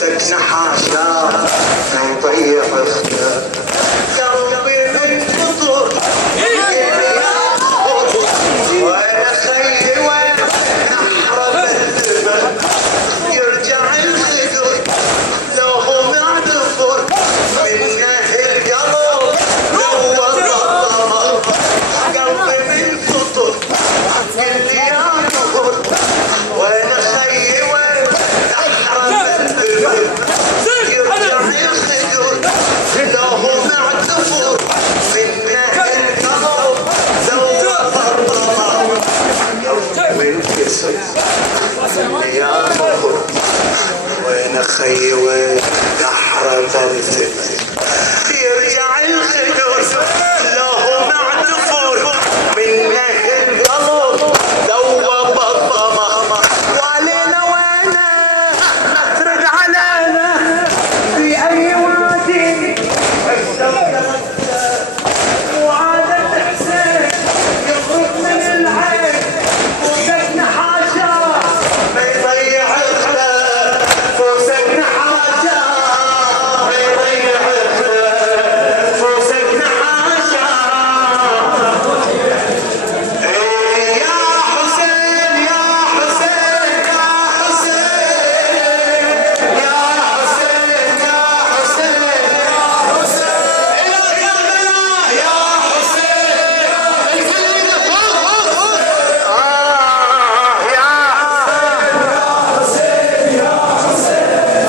سكن حاشا ما يضيع اختار قلبي من فطور وانا خيي وانا احرم الذبل يرجع الخدود لو هو معذفور منه القلب لو الضمر قلبي من فطور قلت يا نور وانا خيي وانا احرم الذبل يرجع الخدود لو هو معذفور منه القلب لو الضمر من كسر يا نور وين خيي وين احرق الذبل يرجع الخدود لو هو معذفور من القلب ذوب الضمر وعلينا وانا نطرد علينا في اي وادي وعادة حسين يخرج من العين وسكن حاجة ما يضيع الخلاف وسكن حاجة ما يضيع الخلاف وسكن حاجة يا حسين يا حسين يا حسين يا حسين يا حسين يا حسين إلى كربلاء يا حسين الكلمة فوق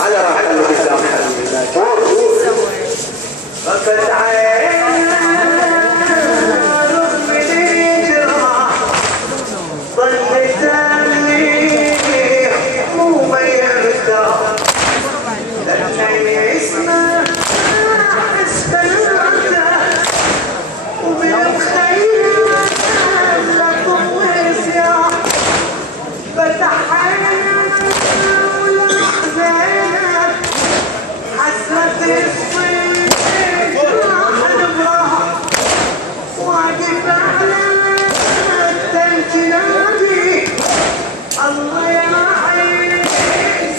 على رحمة الإسلام فقد عين ربي جراح ظلت لي مو يرتاح لأني اسمه استلمته وبالخير لكم وسياح فتح عينه ولحظة حسرة الصيف راح نبرح واقف على التلج نادي الله يا عين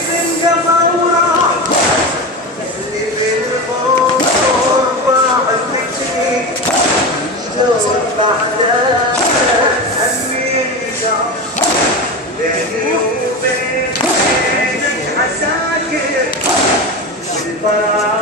سنقطع وراح اللي بالغربة عندك شلون بعده همي نزاع بيني وبينك عساكر والبراء